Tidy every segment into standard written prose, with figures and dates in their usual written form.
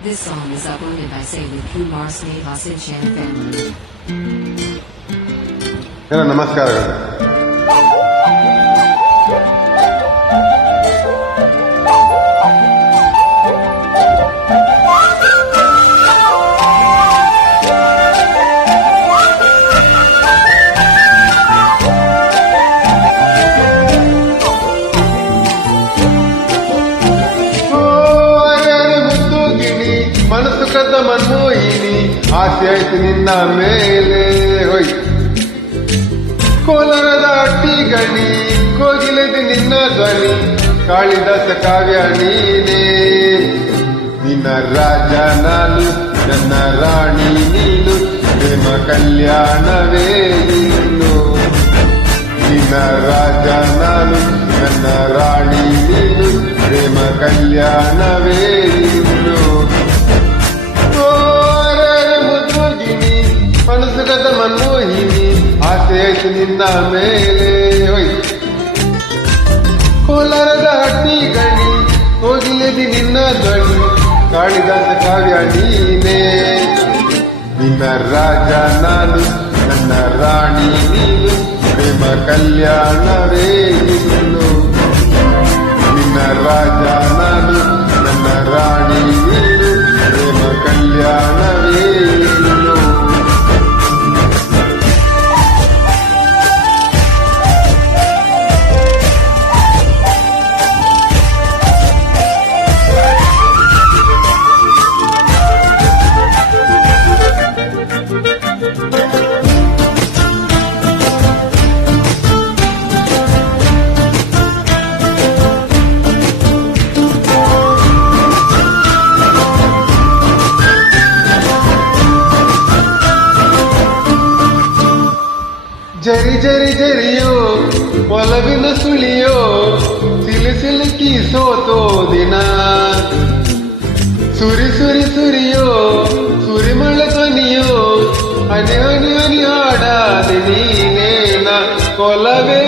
This song is uploaded by Sailor Kumar Snehasan Chan family. ಎಲ್ಲ ನಮಸ್ಕಾರಗಳು. ಮನಸ್ಸು ಕದ್ದ ಮನ್ಮೋಹಿನಿ ಆಸೆ ಆಯ್ತು ನಿನ್ನ ಮೇಲೆ ಹೋಯ್ ಕೋಲಾರದ ಅಟ್ಟಿ ಗಣಿ ಕೋಗಿಲೆದು ನಿನ್ನ ಧ್ವನಿ ಕಾಳಿದಾಸ ಕಾವ್ಯ ನೀನೇ ನಿನ್ನ ರಾಜ ನಾನು ನನ್ನ ರಾಣಿ ನೀನು ಪ್ರೇಮ ಕಲ್ಯಾಣವೇ ಇನ್ನು ನಿನ್ನ ರಾಜ ನಾನು ನನ್ನ ರಾಣಿ ನೀನು ಪ್ರೇಮ ಕಲ್ಯಾಣವೇ ಇನ್ನು ಮನಸ್ಸುಗದ ಮನ್ಮೋಹಿನಿ ಆಸೆ ಆಯ್ತು ನಿನ್ನ ಮೇಲೆ ಹೋಯ್ ಕೋಲಾರದ ಹಟ್ಟಿ ಗಣಿ ಹೋಗಿಲೆದಿ ನಿನ್ನ ಧ್ವನಿ ಕಾಳಿದಾಸ ಕಾವ್ಯ ನೀನೇ ನಿನ್ನ ರಾಜ ನಾನು ನನ್ನ ರಾಣಿ ನೀನು ಪ್ರೇಮ ಕಲ್ಯಾಣವೇ ಇನ್ನು ನಿನ್ನ ರಾಜ ನಾನು ನನ್ನ ರಾಣಿ ನೀನು ಪ್ರೇಮ ಕಲ್ಯಾಣವೇ ಇನ್ನು ಜರಿ ಜರಿ ಜರಿಯೋ ಒಲವಿನ ಸುಳಿಯೋ ಸಿಲುಕಿ ಸೋತೋ ದಿನ ಸುರಿ ಸುರಿ ಸುರಿಯೋ ಸುರಿಮಳೆ ಧ್ವನಿಯೋ ಹನಿ ಹನಿ ಹನಿ ಹಾಡಾದೆ ನೀನೇನ ಕೊಲವೇ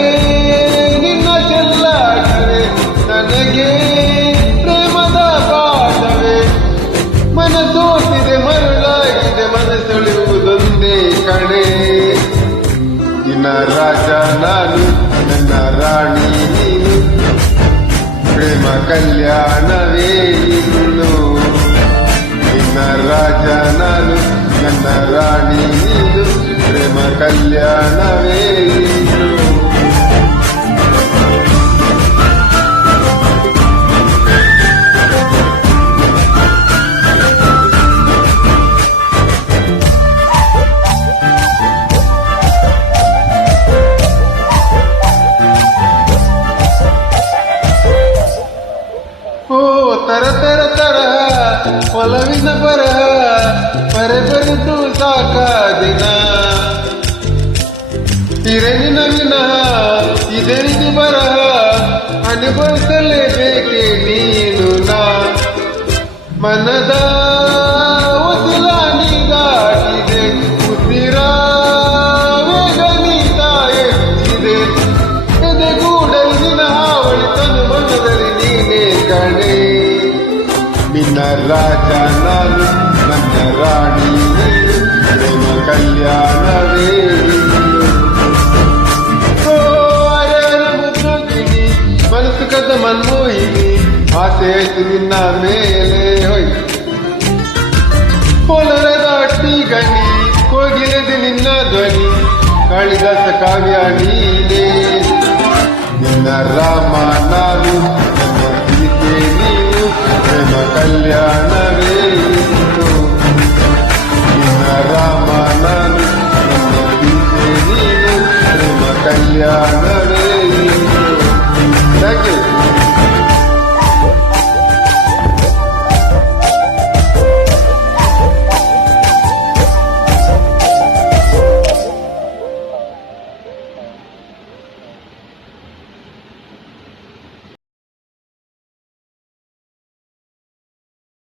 ನಿನ್ನ ಚೆಲ್ಲಾಟವೇ ನನಗೆ ಪ್ರೇಮದ ಪಾಠವೇ ಮನಸೋತಿದೆ ಮರಳಾಗಿದೆ ಮನಸ್ಸುಳಿಯುವುದೊಂದೇ ಕಣೆ ನಿನ್ನ ರಾಜ ನಾನು ನನ್ನ ರಾಣಿ ನೀನು ಪ್ರೇಮ ಕಲ್ಯಾಣವೇ ಇನ್ನು ನಿನ್ನ ರಾಜ ನಾನು ನನ್ನ ರಾಣಿ ನೀನು ಪ್ರೇಮ ಕಲ್ಯಾಣವೇ ಇನ್ನು ತರ ತರ ತರ ಒಲವಿನ ಬರಹ ಬರೆದು ಸಾಕಾದಿನ ಹಿರನಿನ ವಿನಃ ಇದರಿಗೆ ಬರಹ ಅನುಭವಿಸಲೇಬೇಕೆ ನೀನು ನಾ ಮನದ ಉಸಿರಾಣಿ ದಾಟಿದೆ ಉಸಿರ ವೇಗನೀತ ಹೆಚ್ಚಿದೆ ಎದೆಗೂಡಲಿ ನಿನ್ನ ಹಾವಳಿ ತನು ಮನದಲ್ಲಿ ನೀನೇ ಕಣೆ ನಿನ್ನ ರಾಜ ನಾನು ನನ್ನ ರಾಣಿ ನೀನು ಪ್ರೇಮ ಕಲ್ಯಾಣವೇ ಮುದ್ದಿನಿ ಮನಸ್ಸು ಕದ್ದ ಮನ್ಮೋಹಿನಿ ಆಸೆ ಆಯ್ತು ನಿನ್ನ ಮೇಲೆ ಹೋಯ್ ಕೋಲಾರದ ಅಟ್ಟಿ ಗಣಿ ಕೋಗಿಲೆದು ನಿನ್ನ ಧ್ವನಿ ಕಾಳಿದಾಸ ಕಾವ್ಯ ನೀನೇ ನಿನ್ನ ರಾಮ ನಾನು ನನ್ನ ಸೀತೆ ನೀನು ಪ್ರೇಮ ಕಲ್ಯಾಣವೇ ಇನ್ನು ನಿನ್ನ ರಾಮ ನಾನು ನನ್ನ ಸೀತೆ ನೀನು ಪ್ರೇಮ ಕಲ್ಯಾಣವೇ ಇನ್ನು. Thank you.